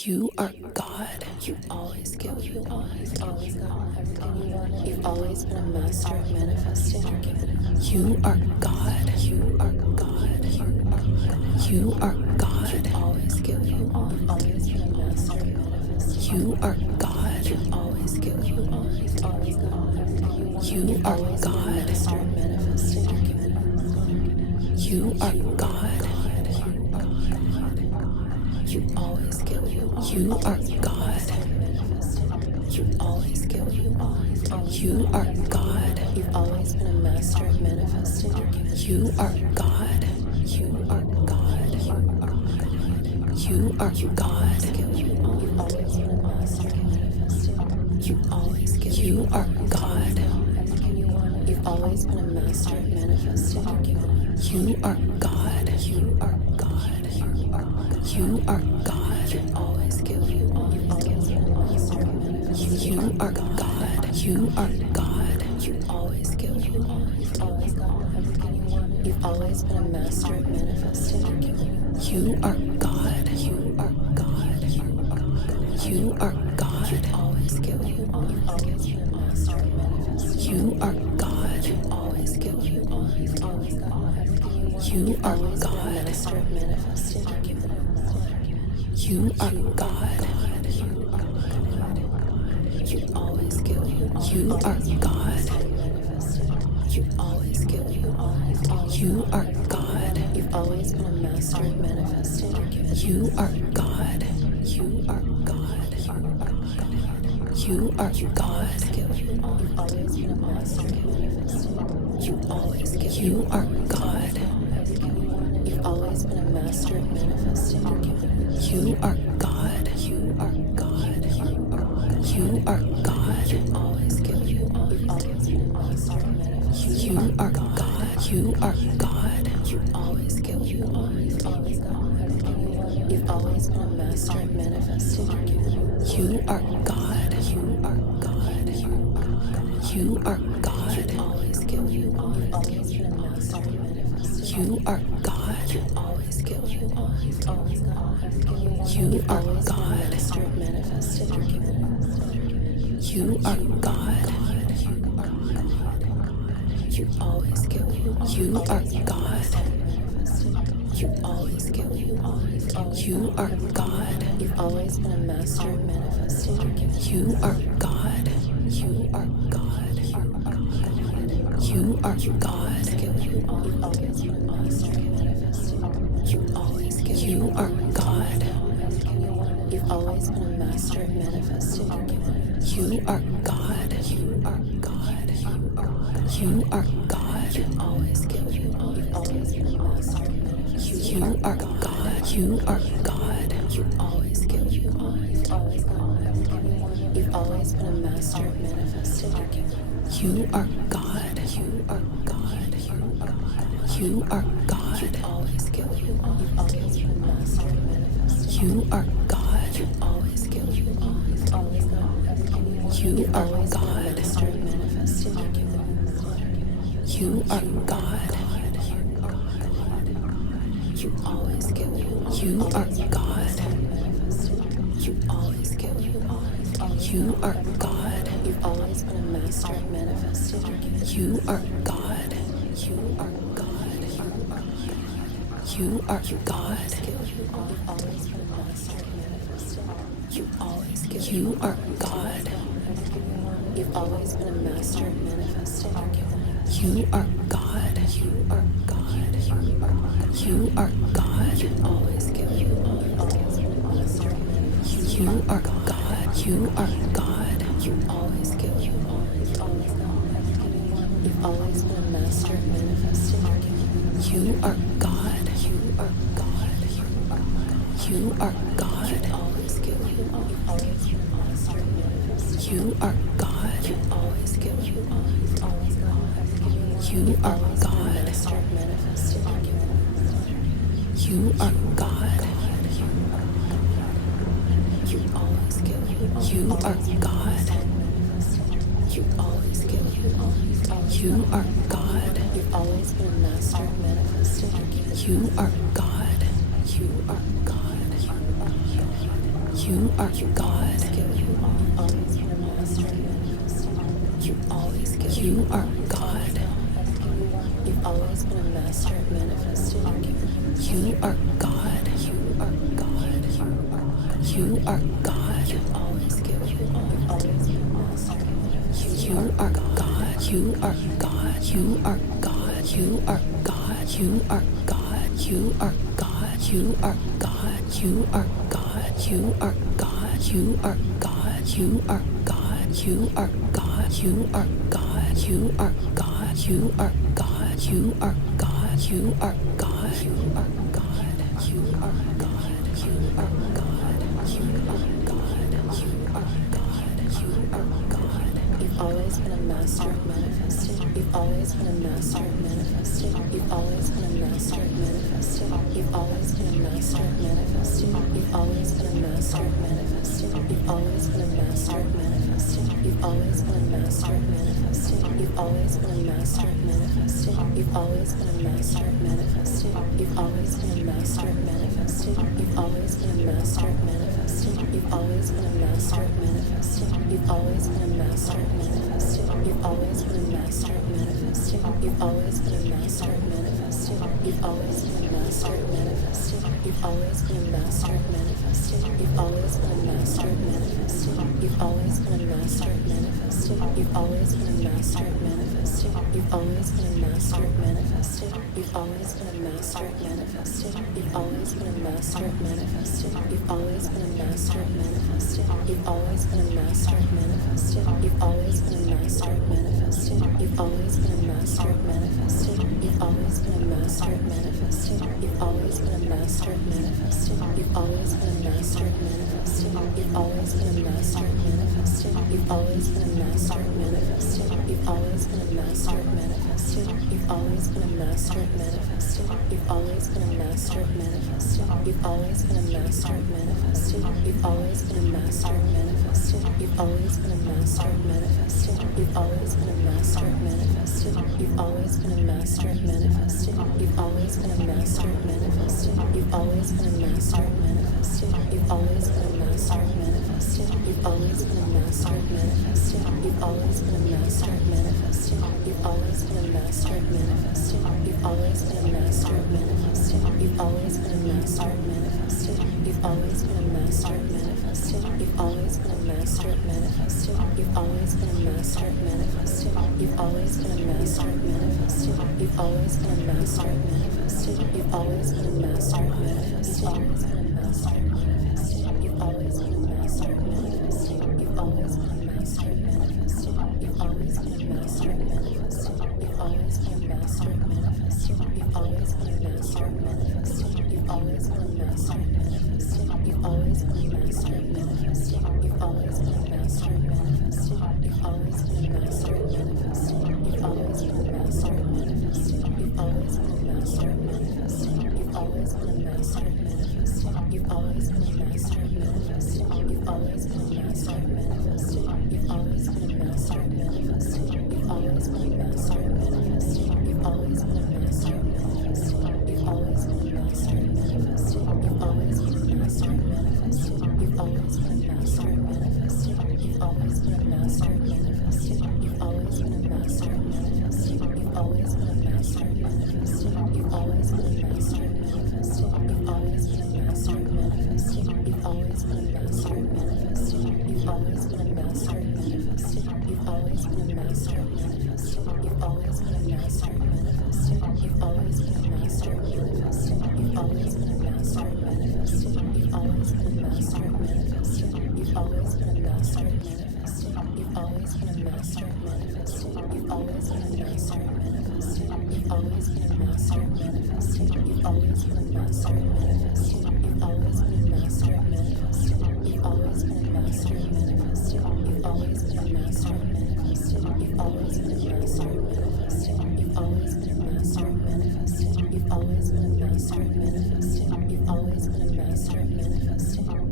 You are God. You always get what you want. You've always got everything you want. You've always been a master of manifesting. You are God. You are God. You are God. You are God. You always get what you want. You've always been a master of manifesting. You are God. You always get what you want. You've always got everything you want. You are God. Master of manifesting. You are God. You always get what you want. You are God. You always get what you want. You are God. You've always been a master of manifesting. You are God. You are God. You are God. Get what you want. You've always been a master of manifesting. You always get. You are God. Everything you want. You've always been a master of manifesting. You are God. You are God. You are God. You always get what you want. You've always been a master of manifesting. You are God. You are God. You always get what you want. You've always got everything you want. You've always been a master of manifesting. You are God. You are God. You are God. You always get what you want. You've always been a master of manifesting. You are God. You always get what you want. You've always got everything you want. You are God. Master of manifesting. You are God. You always get what you want. You are God. You always get what you want. You are God. You've always been a master of manifesting. You are God. You are God. You are God. Get what you want. You've always been a master of manifesting. You always get. You are God. You've always been a master of manifesting. You are God. You are God. You are God. You always get what you want. You've always been a master of manifesting. You are God. You are God. You always get what you want. You've always got everything you want. You've always been a master of manifesting. You are God. You are God. You are God. You always get what you want. You've always been a master of manifesting. You are God. You always get what you want. You've always got everything you want. You are God. Master of manifesting. You are God. You always get what you want. You are God. You always get what you want. You are God. You've always been a master of manifesting. You are God. You are God. You are God. Get what you want. You've always been a master of manifesting. You always get. You are God. You've always been a master of manifesting. You are God. You are God. You are God. You always get what you want. You've always been a master of manifesting. You are God. You are God. You always get what you want. You've always got everything you want. You've always been a master of manifesting. You are God. You are God. You are God. You always get what you want. You've always been a master of manifesting. You are God. You always get what you want. You've always got everything you want. You are God. Master of manifesting. You are God. You always get what you want. You are God. You always get what you want. You are God. You've always been a master of manifesting. You are God. You are God. You are God. You've always been a master of manifesting. You always get. You are God. You've always been a master of manifesting. You are God. You are God. You are God. You always get what you want. You've always been a master of manifesting. You are God. You are God. You always get what you want. You've always got everything you want. You've always been a master of manifesting. You are God. You are God. You are God. You always get what you want. You've always been a master of manifesting. You are God. You always get what you want. You've always got everything you want. You are God. Master of manifesting. You are God. You always get what you want. You are God. You always get what you want. You are God. You've always been a master of manifesting. You are God. You are God. You are God. You are God. You've always been a master at manifesting. You are God. You are God. You are God. You've always given. You've always been a master at manifesting. You are God. You are God. You are God. You are God. You are God. You are God. You are God. You are God. You are God. You are God. You are God. You are God. You are God. You are God. You are God. You are God. You are God. You are God. You are God. You are God. You are God. You are God. You are God. You've always been a master at manifesting. You've always been a master at manifesting. You've always been a master at manifesting. You've always been a master at manifesting. You've always been a master at manifesting. You've always been a master at manifesting. You've always been a master at manifesting. You've always been a master at manifesting. You've always been a master at manifesting. You've always been a master at manifesting. You've always been a master at manifesting. You've always been a master at manifesting. You've always been a master at manifesting. You've always been a master at manifesting. You've always been a master at manifesting. You've always been a master at manifesting. You've always been a master at manifesting. You've always been a master at manifesting. You've always been a master at manifesting. You've always been a master at manifesting. You've always been a master at manifesting. You've always been a master at manifesting. You've always been a master at manifesting. You've always been a master at manifesting. You've always been a master at manifesting. You've always been a master at manifesting. You've always been a master at manifesting. You've always been a master at manifesting. You've always been a master at manifesting. You've always been a master at manifesting. You've always been a master at manifesting. You've always been a master at manifesting. You've always been a master at manifesting. You've always been a master at manifesting. You've always been a master at manifesting. You've always been a master at manifesting. You've always been a master at manifesting. You've always been a master at manifesting. You've always been a master at manifesting. You've always been a master at manifesting. You've always been a master at manifesting. You've always been a master at manifesting. You've always been a master at manifesting. You've always been a master at manifesting. You've always been a master at manifesting. You've always been a master at manifesting. You've always been a master at manifesting. You've always been a master at manifesting. You've always been a master at manifesting. You've always been a master at manifesting. You've always been a master at manifesting. You've always been a master at manifesting. You've always been a master at manifesting. You've always been a master at manifesting. You've always been a master at manifesting. You've always been a master at manifesting. You've always been a master at manifesting. You've always been a master at manifesting. You've always been a master at manifesting. You've always been a master at manifesting. You've always been a master at manifesting. You've always been a master at manifesting. You've always been a master at manifesting. You've always been a master at manifesting. You've always been a master at manifesting. You've always been a master at manifesting. You've always been a master at manifesting. You've always been a master at manifesting. You've always been a master at manifesting. You've always been a master at manifesting. You've always been a master at manifesting. You've always been a master at manifesting. You've always been a master at manifesting. You've always been a master at manifesting. You've always been a master at manifesting. You've always been a master at manifesting. You've always been a master at manifesting. You've always been a master at manifesting. You've always been a master at manifesting. You've always been a master at manifesting. You've always been a master at manifesting. You've always been a master at manifesting. You've always been a master at manifesting. You've always been a master at manifesting. You've always been a master at manifesting. You've always been a master at manifesting. You've always been a master at manifesting. You've always been a master at manifesting. You've always been a master at manifesting. You've always been a master at manifesting. You've always been a master at manifesting. You've always been a master at manifesting. You've always been a master at manifesting. You've always been a master at manifesting. You've always been a master at manifesting. You've always been a master at manifesting. You've always been a master at manifesting. You've always been a master at manifesting.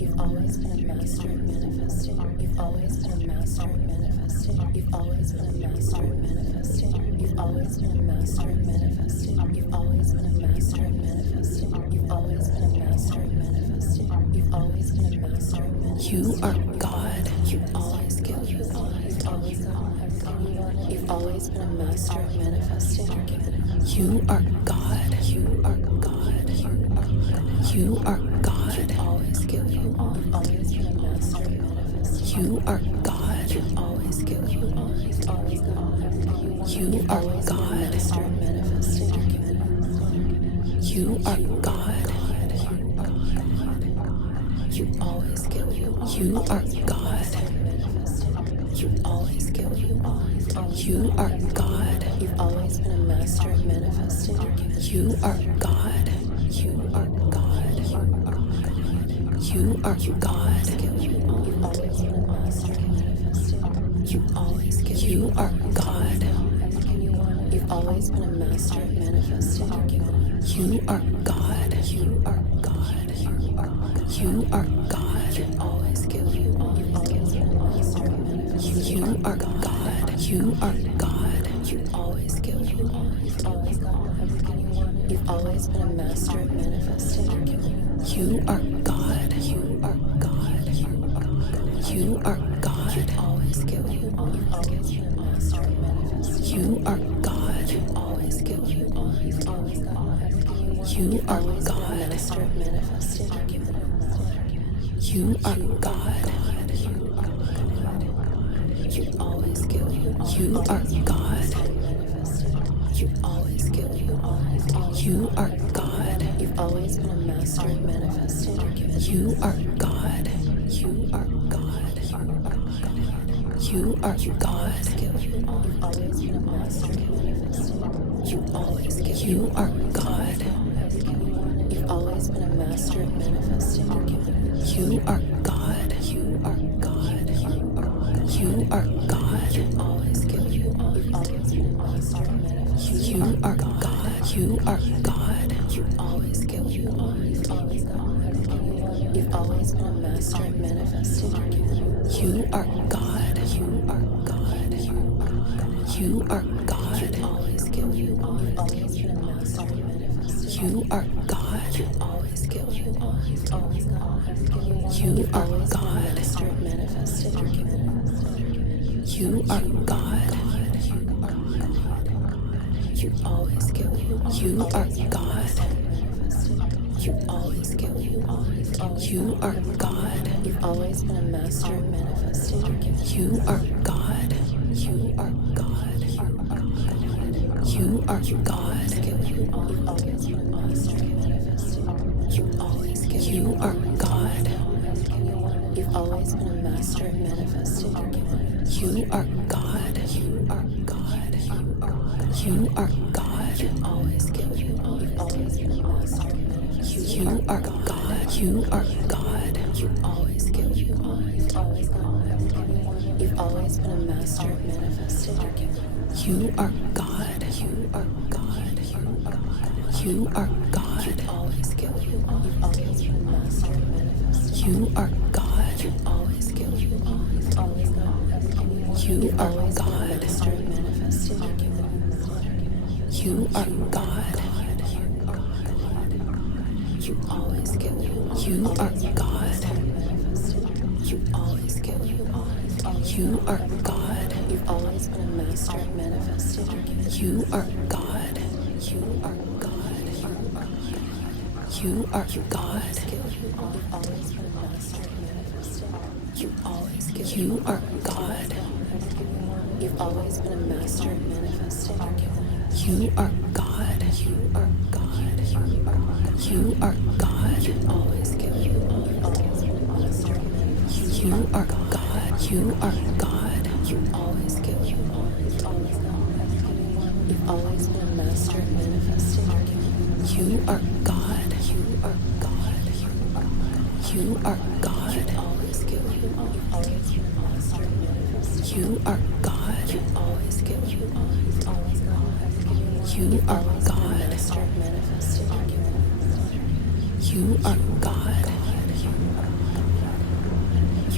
You've always been a master at manifesting. You've always been a master at manifesting. You've always been a master at manifesting. You've always been a master at manifesting. You've always been a master at manifesting. You've always been a master at manifesting. You've always been a master at manifesting. You are God. You always get what you want. You've always got everything you want. You've always been a master at manifesting. You are God. You are God. You are God. You always get what you want. You've always been a master at manifesting. You are God. You always get what you want. You've always got everything you want. You are God. Master at manifesting. You are God. You always get what you want. You are God. You always get what you want. You are God. You've always been a master at manifesting. You are God. You are God. You are God. You've always been a master at manifesting. You always get. You are God. You've always been a master at manifesting. You are God. You are God. You are God. You always get what you want. You've always been a master at manifesting. You are God. You are God. You always get what you want. You've always got everything you want. You've always been a master at manifesting. You are God. You are God. You are God. You always get what you want. You've always been a master at manifesting. You are God. You always get what you want. You've always got everything you want. You are God. Master at manifesting. You are God. You always get what you want. You are God. You always get what you want. You are God. You've always been a master at manifesting. You are God. You are God. You are God. You've always been a master at manifesting. You always get. You are God. You've always been a master at manifesting. You are God. You are God. You are God. You always get what you want. You've always been a master at manifesting. You are God. You are God. You always get what you want. You've always got everything you want. You've always been a master at manifesting. You are God. You are God. You are God. You always get what you want. You've always been a master at manifesting. You are God. You always get what you want. You've always got everything you want. You are God. Master at manifesting. You are God. You always get what you want. You are God. You always get what you want. You are God. You've always been a master at manifesting. You are God. You are God. You are God. Get what you want. You've always been a master at manifesting. You always get. You are God. You've always been a master at manifesting. You are God. You are God. You are God. You always get what you want. You've always been a master at manifesting. You are God. You are God. You always get what you want. You've always got everything you want. You've always been a master at manifesting. You are God. You are God. You are God. You always get what you want. You've always been a master at manifesting. You are God. You always get what you want. You've always got everything you want. You are God. Master at manifesting. You are God. You always get what you want. You are God. You always get what you want. You are God. You've always been a master at manifesting. You are God. You are God. You are God. You've always been a master at manifesting. You always get. You are God. You've always been a master at manifesting. You are God. You are God. You are God. You always get what you want. You've always been a master at manifesting. You are God. You are God. You always get what you want. You've always got everything you want. You've always been a master at manifesting. You are God. You are God. You are God. You always get what you want. You've always been a master at manifesting. You are God. You always get what you want. You've always got everything you want. You are God. Master at manifesting. You are God.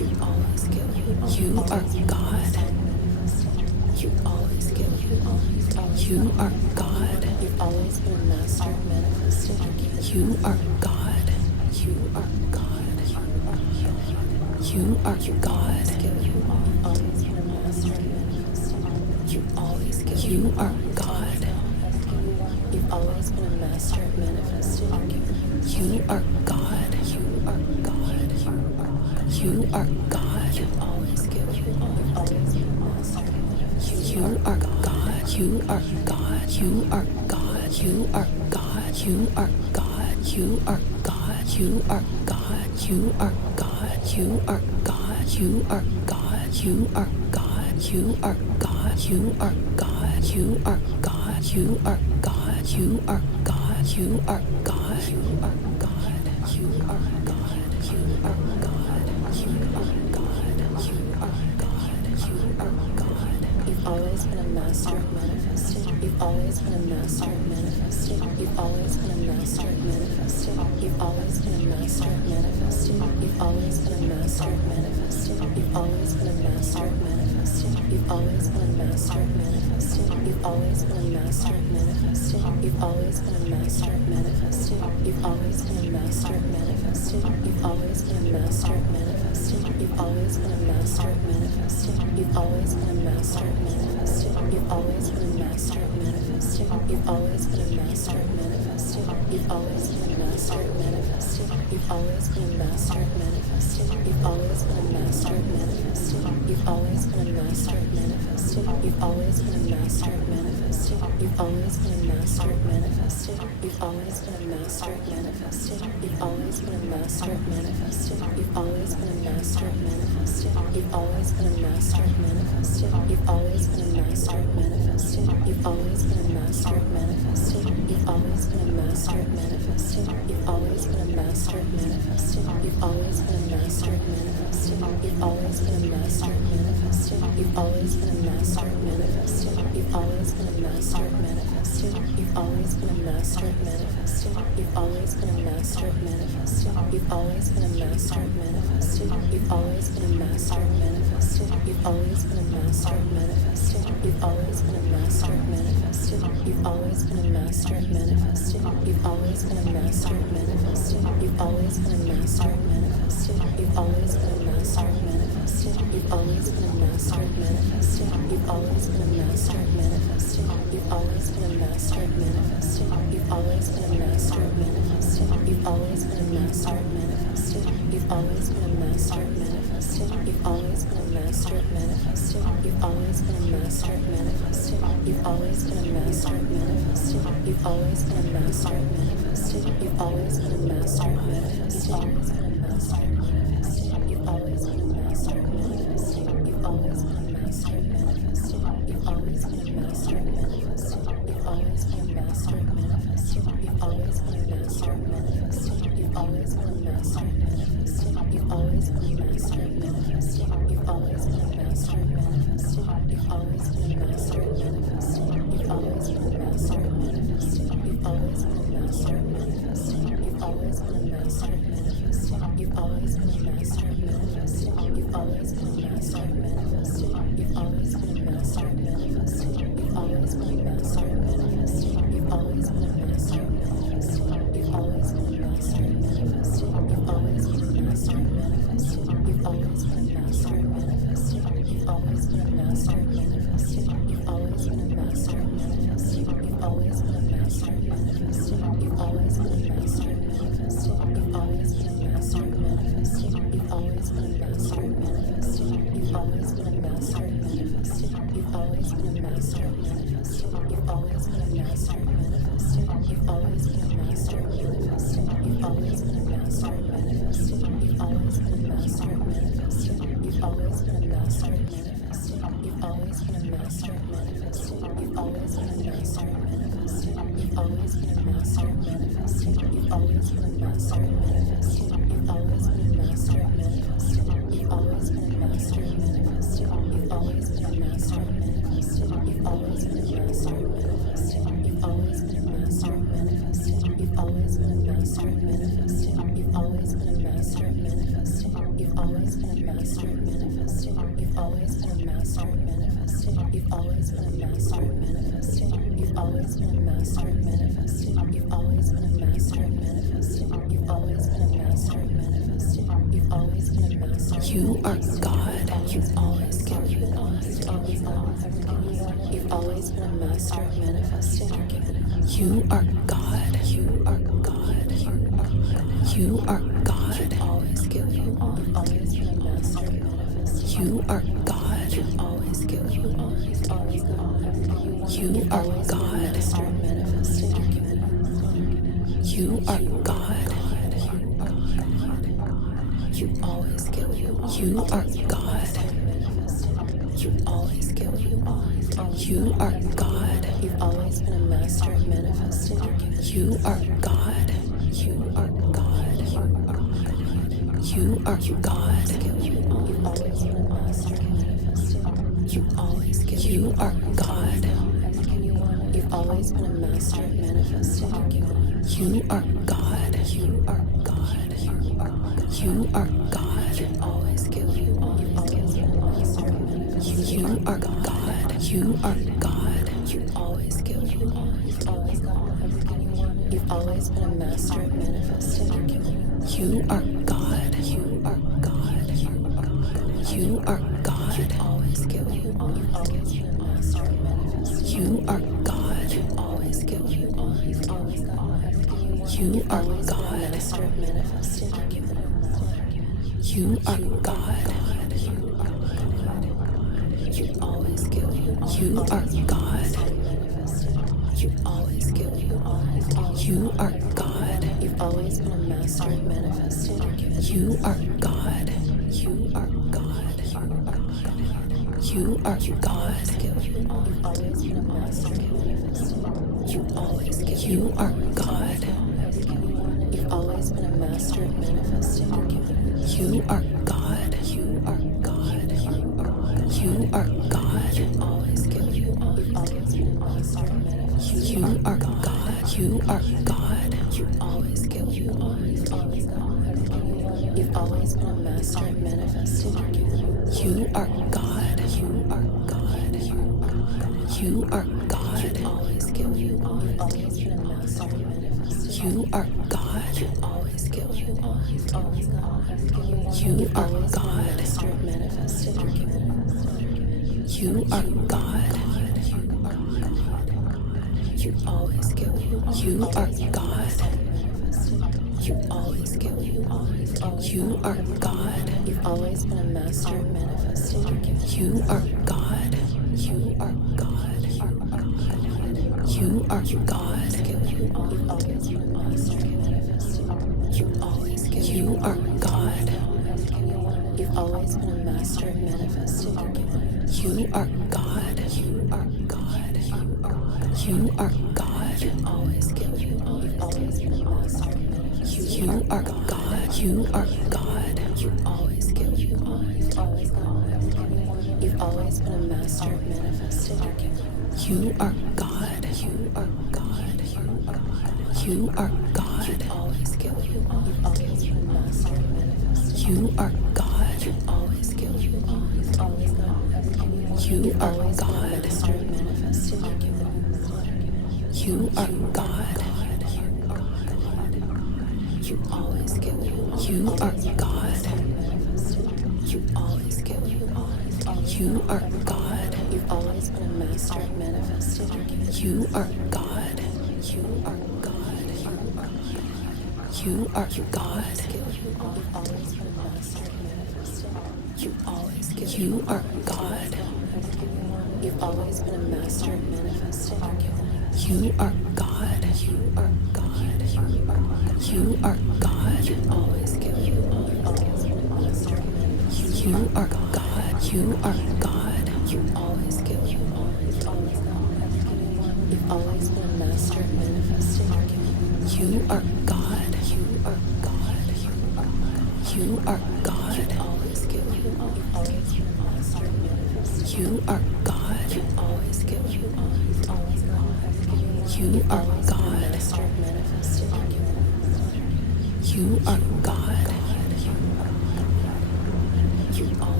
You always get what you want. You are God. You always get what you want. You are God. You've always been a master of manifesting. You are God. You are God. You are God. You always been a master of manifesting. You always get. You are God. You've always been a master of manifesting. You are God. You are God. You are God. You always get what you want. You've always been a master of manifesting. You are God. You are God. You are God. You are God. You are God. You are God. You are God. You are God. You are God. You are God. You are God. You are God. You are God. You are God. You are God. You are God. You are God. You are God. You are God. You are God. You are God. You are God. You are God. You've always been a master of manifesting. You've always been a master of manifesting. You've always been a master of manifesting. You've always been a master of manifesting. You've always been a master of manifesting. You've always been a master of manifesting. You've always been a master of manifesting. You've always been a master of manifesting. You've always been a master of manifesting. You've always been a master of manifesting. You've always been a master of manifesting. You've always been a master of manifesting. You've always been a master of manifesting. You've always been a master of manifesting. You've always been a master of manifesting. You've always been a master of manifesting. You've always been a master of manifesting. You've always been a master of manifesting. You've always been a master of manifesting. You've always been a master of manifesting. You've always been a master of manifesting. You've always been a master of manifesting. You've always been a master of manifesting. You've always been a master of manifesting. You've always been a master of manifesting. You've always been a master of manifesting. You've always been a master of manifesting. You've always been a master of manifesting. You've always been a master of manifesting. You've always been a master of manifesting. You've always been a master of manifesting. You've always been a master of manifesting. You've always been a master of manifesting. You've always been a master of manifesting. You've always been a master of manifesting. You've always been a master of manifesting. You've always been a master of manifesting. You've always been a master of manifesting. You've always been a master of manifesting. You've always been a master of manifesting. You've always been a master of manifesting. You've always been a master of manifesting. You've always been a master of manifesting. You've always been a master of manifesting. You've always been a master of manifesting. You've always been a master of manifesting. You've always been a master of manifesting. You've always been a master of manifesting. You've always been a master of manifesting. You've always been a master of manifesting. You've always been a master of manifesting. You've always been a master of manifesting. You've always been a master of manifesting. You've always been a master of manifesting. You've always been a master of manifesting. You've always been a master of manifesting. You've always been a master of manifesting. You've always been a master of manifesting. You've always been a master of manifesting. You've always been a master of manifesting. You've always been a master of manifesting. You've always been a master of manifesting. You've always been a master of manifesting. You've always been a master of manifesting. You've always been a master of manifesting. You've always been a master of manifesting. You've always been a master of manifesting. You've always been a master of manifesting. You've always been a master of manifesting. You've always been a master of manifesting. You've always been a master of manifesting. You've always been a master of manifesting. You've always been a master of manifesting. You've always been a master of manifesting. You've always been a master of manifesting. You've always been a master of manifesting. You've always been a master of manifesting. You've always been a master of manifesting. You've always been a master of manifesting. You've always been a master of manifesting. You've always been a master of manifesting. You've always been a master of manifesting. You've always been a master of manifesting. You've always been a master of manifesting. You've always been a master of manifesting. You've always been a master of manifesting. You've always been a master of manifesting. You've always been a master of manifesting. You've always been a master of manifesting. You've always been a master of manifesting. You've always been a master of manifesting. You've always been a master of manifesting. You've always been a master of manifesting. You've always been a master of manifesting. You've always been a master of manifesting. You've always been a master of manifesting. You've always been a master of manifesting. You've always been a master of manifesting. You've always been a master at manifesting. You've always been a master at manifesting. You've always been a master at manifesting. You've always been a master at manifesting. You've always been a master at manifesting. You've always been a master at manifesting. You've always been a master. You are God. You've always given. You've always been a master at manifesting. You are God. You are God. You are God. You've always given. You've always been a master at manifesting. You are God. You've always given. You've always got everything you want. You are God. Master at manifesting. You are God. You always give. You are God. You always give. You are God. You've always been a master at manifesting. You are God. You are God. You are God. You've always been a master at manifesting. You always give. You are God. Everything you want. You've always been a master at manifesting. You are God. You are God. You are God. You always give. You've always been a master at manifesting. You are God. You are God. You always give. You've always got everything you want. You've always been a master at manifesting. You are God. You are God. You are God. You always give. You've always been a master at manifesting. You are God. You always give. You've always got everything you want. You are God. Master at manifesting. You are God. You always give. You are God. You always give. You are God. You've always been a master at manifesting. You are God. You are God. You are God. You've always been a master at manifesting. You always give. You are God. You've always been a master at manifesting. You are God. You are God. You are God. You always give. You've always been a master at manifesting. You are God. You are God. You always give. You've always got everything you want. You've always been a master at manifesting. You are God. You are God. You are God. You always give. You've always been a master at manifesting. You are God. You always give. You've always got everything you want. You are God. Master at manifesting. You are God. You always give. You are God. You always give. You are God. You've always been a master at manifesting. You are God. You are God. You are God. You've always been a master at manifesting. You always give. You are God. You've always been a master at manifesting. You are God. You are God. You are God. You always give. You've always been a master at manifesting. You are God. You are God. You always give. You've always got everything you want. You've always been a master at manifesting. You are God. You are God. You are God. You always give. You've always been a master at manifesting. You are God. You always give. You've always got everything you want. You are God. Master at manifesting. You are God. You always give. You are God. You always give. You are God. You've always been a master at manifesting. You are God. You are God. You are God. You've always been a master at manifesting. You always give. You are God. You've always been a master at manifesting. You are God. You are God. You are God. You always give. You've always been a master at manifesting. You are God. You are God. You always give. You've always got everything you want. You've always been a master at manifesting. You are God. You are God. You are God. You always give. You've always been a master at manifesting. You are God. You always give. You've always got everything you want. You are God. Master at manifesting. You are God.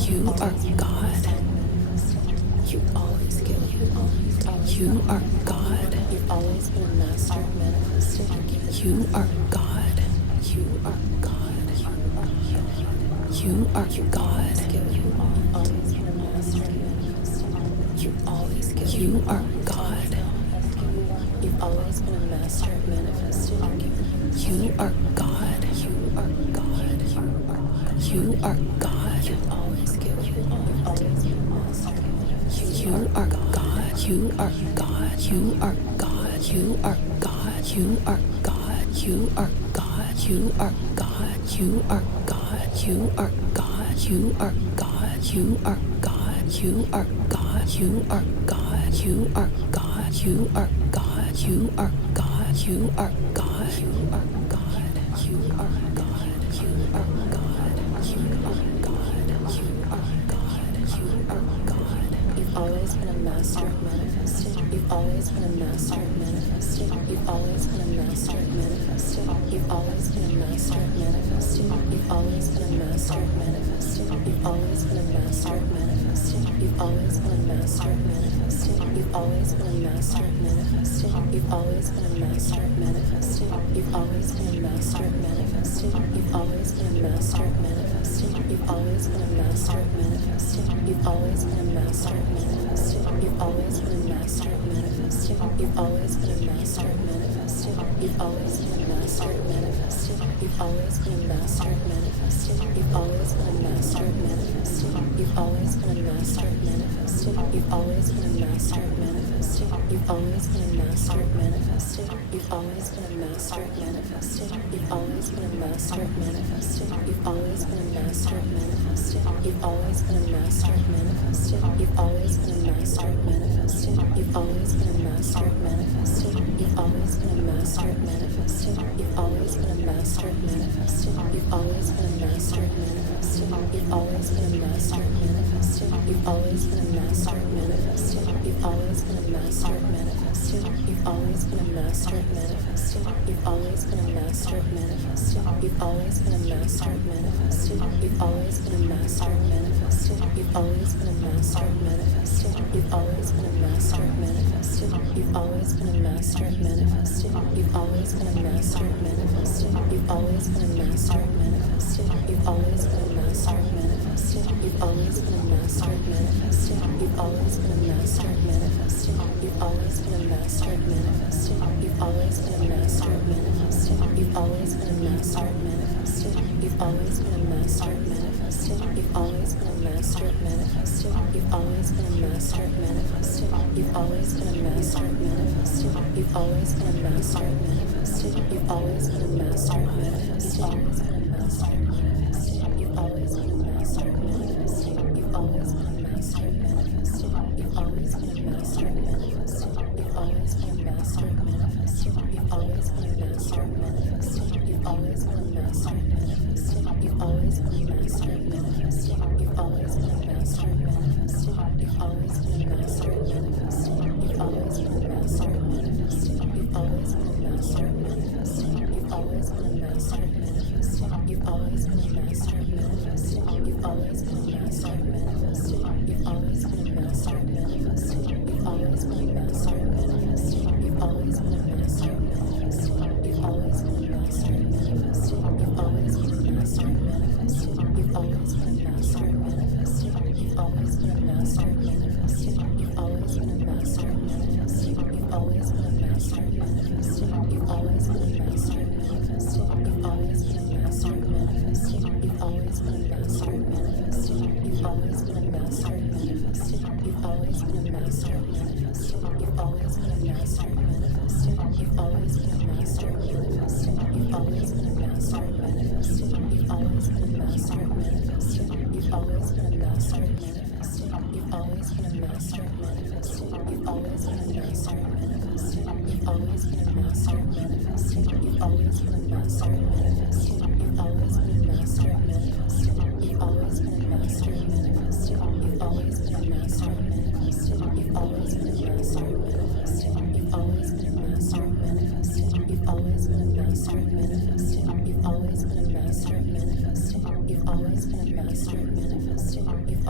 You are God. You always get what you want. You are God. You've always been a master of manifesting. You are God. You are God. You are God. You've always been a master of manifesting. You always get. You are God. You've always been a master of manifesting. You are God. You are God. You are God. You always get what you want. You've always been a master of manifesting. You are God. You are God. You are God. You are God. You are God. You are God. You are God. You are God. You are God. You are God. You are God. You are God. You are God. You are God. You are God. You are God. You are God. You are God. You are God. You are God. You are God. You are God. You are God. You've always been a master of manifesting. You've always been a master of manifesting. You've always been a master of manifesting. You've always been a master of manifesting. You've always been a master of manifesting. You've always been a master of manifesting. You've always been a master of manifesting. You've always been a master of manifesting. You've always been a master of manifesting. You've always been a master of manifesting. You've always been a master of manifesting. You've always been a master of manifesting. You've always been a master of manifesting. You've always been a master of manifesting. You've always been a master of manifesting. You've always been a master of manifesting. You've always been a master of manifesting. You've always been a master of manifesting. You've always been a master of manifesting. You've always been a master of manifesting. You've always been a master of manifesting. You've always been a master of manifesting. You've always been a master of manifesting. You've always been a master of manifesting. You've always been a master of manifesting. You've always been a master of manifesting. You've always been a master of manifesting. You've always been a master of manifesting. You've always been a master of manifesting. You've always been a master of manifesting. You've always been a master of manifesting. You've always been a master of manifesting. You've always been a master of manifesting. You've always been a master of manifesting. You've always been a master of manifesting. You've always been a master of manifesting. You've always been a master of manifesting. You've always been a master of manifesting. You've always been a master of manifesting. You've always been a master of manifesting. You've always been a master of manifesting. You've always been a master of manifesting. You've always been a master of manifesting. You've always been a master of manifesting. You've always been a master of manifesting. You've always been a master of manifesting. You've always been a master of manifesting. You've always been a master of manifesting. You've always been a master of manifesting. You've always been a master of manifesting. You've always been a master of manifesting. You've always been a master of manifesting. You've always been a master of manifesting. You've always been a master of manifesting. You've always been a master of manifesting. You've always been a master of manifesting. You've always been a master of manifesting. You've always been a master of manifesting. You've always been a master of manifesting. You've always been a master of manifesting. You've always been a master of manifesting. You've always been a master of manifesting. You've always been a master of manifesting. You've always been a master of manifesting. You've always been a master of manifesting. You've always been a master of manifesting. You've always been a master of manifesting. You've always been a master of manifesting. You've always been a master of manifesting. You've always been a master of manifesting. You've always been a master of manifesting. You've always been a master of manifesting. You've always been a master of manifesting. You've always been a master of manifesting. You've always been a master of manifesting. You've always been a master of manifesting. You've always been a master of manifesting. You've always been a master of manifesting. You've always been a master of manifesting. You've always been a master of manifesting. You've always been a master of manifesting. You've always been a master of manifesting. You've always been a master of manifesting. You've always been a master of manifesting. You've always been a master of manifesting. You've always been a master of manifesting. You've always been a master of manifesting. You've always been a master of manifesting. You've always been a master of manifesting. You've always been a master of manifesting. You've always been a master of manifesting. You've always been a master of manifesting. You've always been a master of manifesting. You've always been a master of manifesting. You've always been a master of manifesting. You've always been a master of manifesting. You've always been a master of manifesting. You've always been a master of manifesting. You've always been a master of manifesting. You've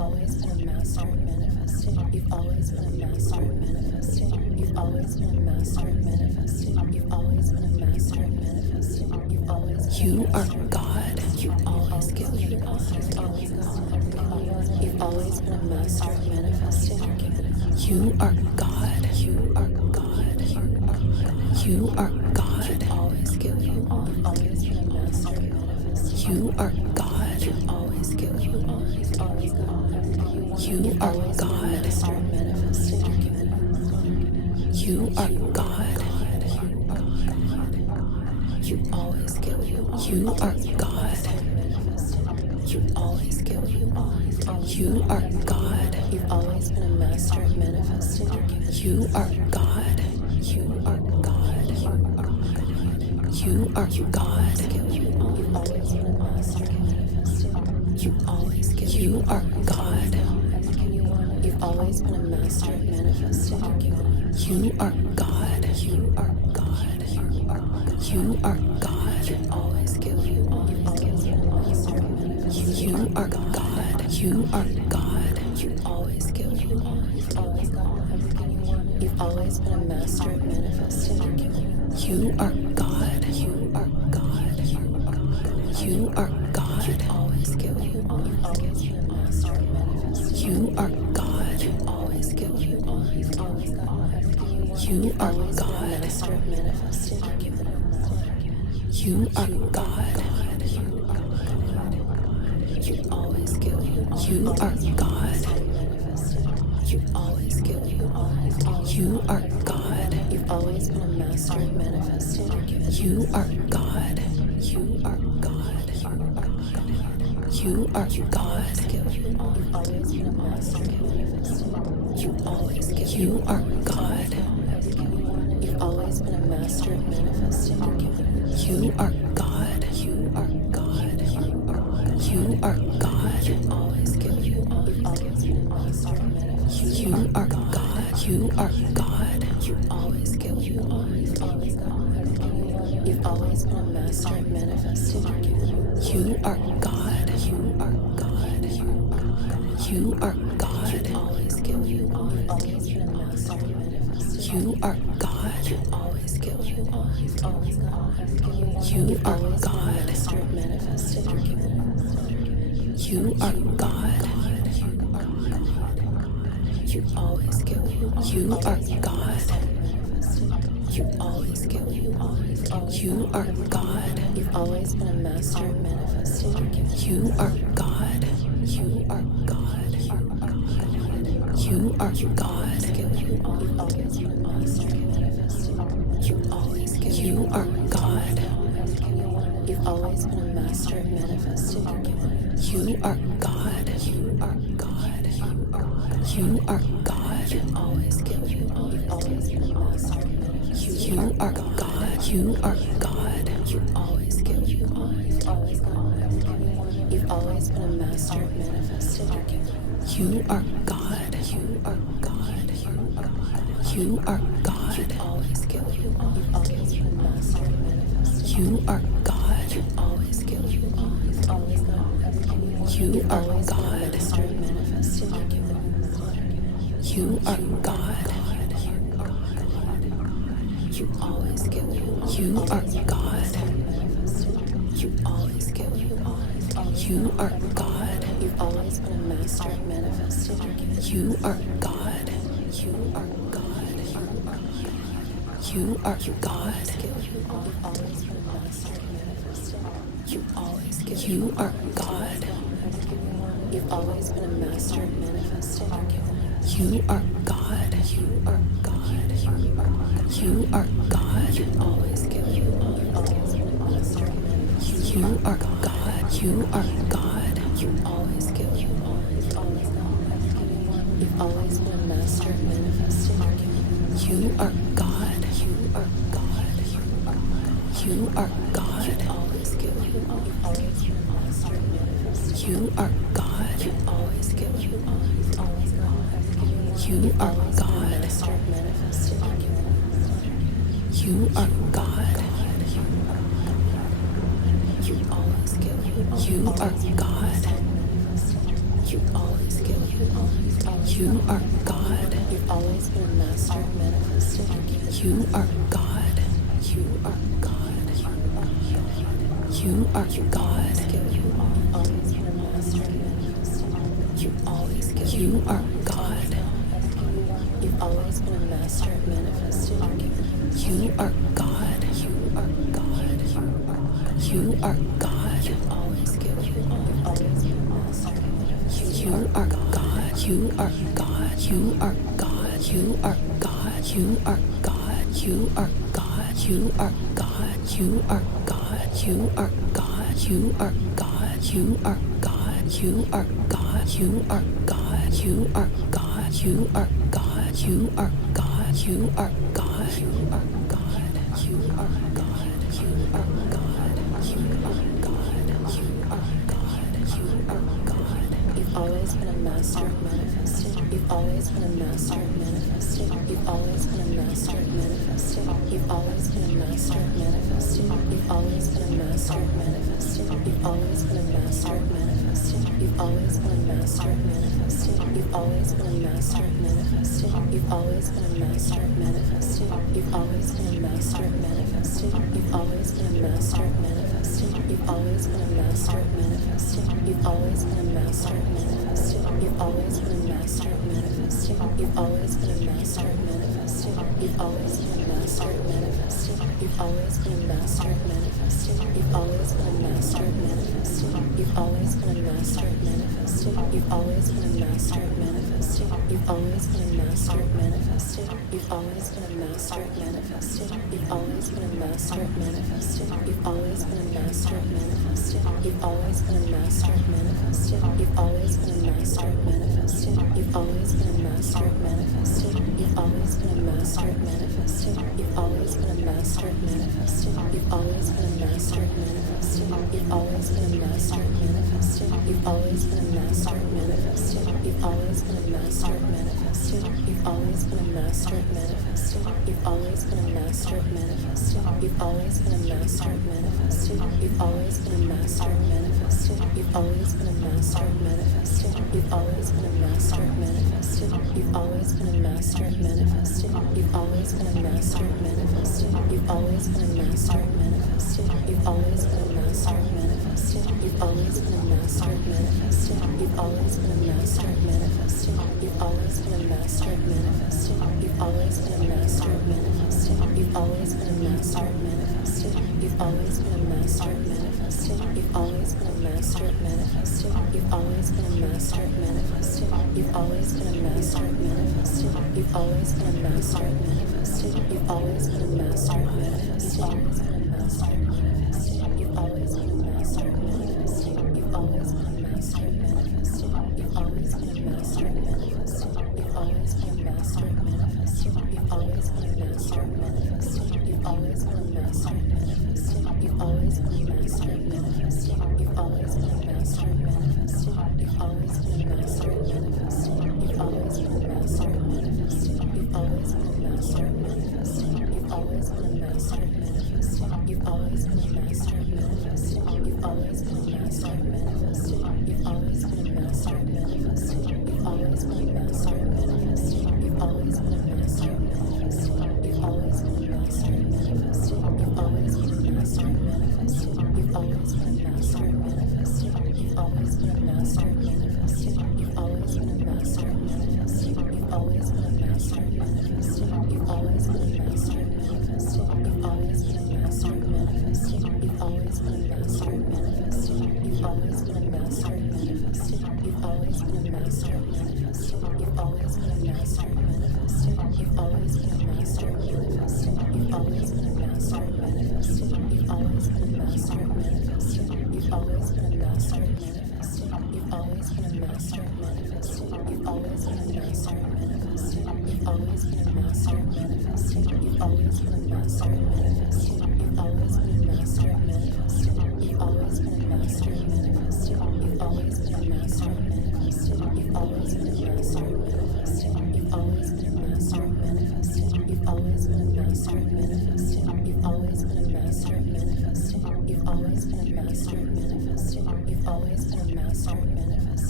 You've always been a master at manifesting. You've always been a master at manifesting. You've always been a master at manifesting. You've always. You are God. You always get what you want. You've always been a master at manifesting. You are God. You are God. You are God. You always get what you want. You've always been a master at manifesting. You are God. You always get what you want. You've always got everything you want. You are God. Master at manifesting. You are God. You always get what you want. You are God. You always get what you want. You are God. You've always been a master at manifesting. You are God. You are God. You are God. You've always been a master at manifesting. You always get. You are God. You've always been a master at manifesting. You are God. You are God. You are God. You always get what you want. You've always been a master at manifesting. You are God. You are God. You always get what you want. You've always got everything you want. You've always been a master at manifesting. You are God. You are God. You are God. You always get what you want. You've always been a master at manifesting. You are God. You always get what you want. You've always got everything you want. You are God. Master at manifesting. You are God. You always get what you want. You are God. You always get what you want. You are God. You've always been a master at manifesting. You are God. You are God. You are God. You've always been a master at manifesting. You always get. You are God. You've always been a master at manifesting. You are God. You are God. You are God. You always get what you want. You've always been a master at manifesting. You are God. You are God. You always get what you want. You've always got everything you want. You've always been a master at manifesting. You are God. You are God. You are God. You always get what you want. You've always been a master at manifesting. You are God. You always get what you want. You've always got everything you want. You are God. Master at manifesting. You are God. You always get what you want. You are God. You always get what you want. You are God. You've always been a master at manifesting. You are God. You are God. You are God. Get what you want. You've always been a master at manifesting. You always get. You are God. You've always been a master at manifesting. You are God. You are God. You are God. You always get what you want. You've always been a master at manifesting. You are God. You are God. You always get what you want. You've always got everything you want. You've always been a master at manifesting. You are God. You are God. You are God. You always get what you want. You've always been a master at manifesting. You are God. You always get what you want. You've always got everything you want. You are God. Master at manifesting. You are God. You always get what you want. You are God. You always get what you want. You are God. You've always been a master at manifesting. You are God. You are God. You are God. You've always been a master at manifesting. You always get. You are God. You've always been a master at manifesting. You are God. You are God. You are God. You always get what you want. You've always been a master at manifesting. You are God. You are God. You always get what you want. You've always got everything you want. You've always been a master at manifesting. You are God. You are God. You are God. You always get what you want. You've always been a master at manifesting. You are God. You always get what you want. You've always got everything you want. You are God. Master at manifesting. You are God. You always get what you want. You are God. You always get what you You are God. You've always been a master of manifesting. You are God. You are God. You are God. You've always been a master of manifesting. You always give. You are God. You've always been a master of manifesting. You are God. You are God. You are God. You always give. You've always been a master of manifesting. You are God. You are God. You are God. You are God. You are God. You are God. You are God. You are God. You are God. You are God. You are God. You are God. You are God. You are God. You are God. You are God. You are God. You are God. You are God. You are God. You are God. You are God. You are God. You've always been a master of manifesting. You've always been a master of manifesting. You've always been a master of manifesting. You've always been a master of manifesting. You've always been a master of manifesting. You've always been a master of manifesting. You've always been a master of manifesting. You've always been a master of manifesting. You've always been a master of manifesting. You've always been a master of manifesting. You've always been a master of manifesting. You've always been a master of manifesting. You've always been a master of manifesting. You've always been a master of manifesting. You've always been a master of manifesting. You've always been a master of manifesting. You've always been a master of manifesting. You've always been a master of manifesting. You've always been a master of manifesting. You've always been a master of manifesting. You've always been a master of manifesting. You've always been a master of manifesting. You've always been a master of manifesting. You've always been a master of manifesting. You've always been a master of manifesting. You've always been a master of manifesting. You've always been a master of manifesting. You've always been a master of manifesting. You've always been a master of manifesting. You've always been a master of manifesting. You've always been a master of manifesting. You've always been a master of manifesting. You've always been a master of manifesting. You've always been a master of manifesting. You've always been a master of manifesting. You've always been a master of manifesting. You've always been a master of manifesting. You've always been a master of manifesting. You've always been a master of manifesting. You've always been a master of manifesting. You've always been a master of manifesting. You've always been a master of manifesting. You've always been a master of manifesting. You've always been a master of manifesting. You've always been a master of manifesting. You've always been a master of manifesting. You've always been a master of manifesting. You've always been a master of manifesting. You've always been a master of manifesting. You've always been a master of manifesting. You've always been a master of manifesting. You've always been a master of manifesting. You've always been a master of manifesting. You've always been a master of manifesting. You've always been a master of manifesting. You've always been a master of manifesting. You've always been a master of manifesting. You've always been a master of manifesting. You've always been a master of manifesting. You've always been a master of manifesting. You've always been a master of manifesting. You've always been a master of manifesting. You've always been a master of manifesting. You've always been a master of manifesting. You've always been a master of manifesting. You've always been a master of manifesting. You've always been a master of manifesting. You've always been a master of manifesting. You've always been a master of manifesting. You've always been a master of manifesting. You've always been a master of manifesting. You've always been a master of manifesting. You've always been a master of manifesting. You've always been a master of manifesting. You've always been a master of manifesting. You've always been a master of manifesting. You've always been a master of manifesting. You've always been a master of manifesting. You've always been a master of manifesting. You've always been a master of manifesting. You've always been a master of manifesting. You've always been a master of manifesting. You've always been a master of manifesting. You've always been a master of manifesting. You've always been a master of manifesting. You've always been a master of manifesting. You've always been a master of manifesting. You've always been a master of manifesting. You've always been a master of manifesting. You've always been a master of manifesting. You've always been a master of manifesting. You've always been a master of manifesting. You've always been a master of manifesting. You've always been a master of manifesting. You've always been a master of manifesting. You've always been a master of manifesting. You've always been a master of manifesting. You've always been a master of manifesting. You've always been a master of manifesting. You've always been a master of manifesting.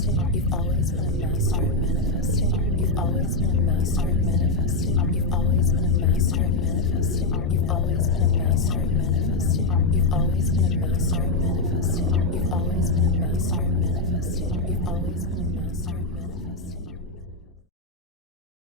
You've always been a master at manifesting. You've always been a master at manifesting. You've always been a master at manifesting. You've always been a master at manifesting. You've always been a master at manifesting. You've always been a master at manifesting. You've always been a